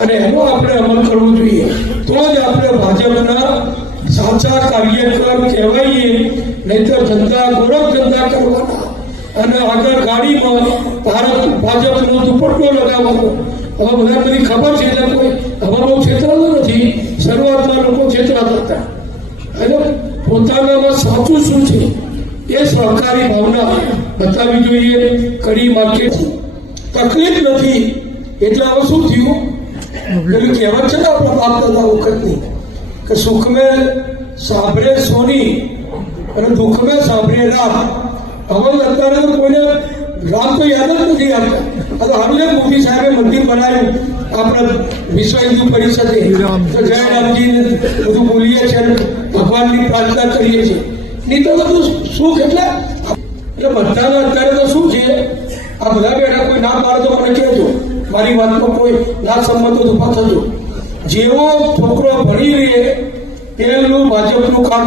અને એનો આપણે અમલ કરવો જોઈએ, તો જ આપણે ભાજપના સાચા કાર્યકર કહેવાઈએ. નહીં તો જનતા ગોરખ જનતા કરવાના અને આગળ ગાડીમાં ભાજપનો દુપટ્ટો લગાવવાનો. હવે બધા બધી ખબર છે એટલે કોઈ હવે બહુ છેતરાતું નથી. શરૂઆતમાં લોકો છેતરાતા હતા. અને પોતાનામાં સાચું શું છે એ સહકારી ભાવના બતાવવી જોઈએ. કડી માર્કેટ તકલીફ નથી એટલે હવે શું થયું? પેલું કહેવત છે ને આપણા બાપ દાદા વખતની કે સુખ મેં સાંભળે સોની અને દુઃખ મેં સાંભળે રામ. હવે અત્યારે તો કોઈને રામ તો યાદ જ નથી આવતા. આ તો હાલે મોદી સાહેબે મંદિર બનાવ્યું આપણા વિશ્વ હિન્દુ પરિષદે, તો જય રામજીને બધું બોલીએ છીએ, ભગવાનની પ્રાર્થના કરીએ છીએ. નહીં તો બધું સુખ એટલે બધાને અત્યારે તો શું છે, આ બધા બેઠા કોઈ ના પાડે તો મને કહેજો, મારી વાતમાં કોઈ ના સંમતો ઉભા થજો. જેવો છોકરો ભણી રહે પેલું ભાજપનું કામ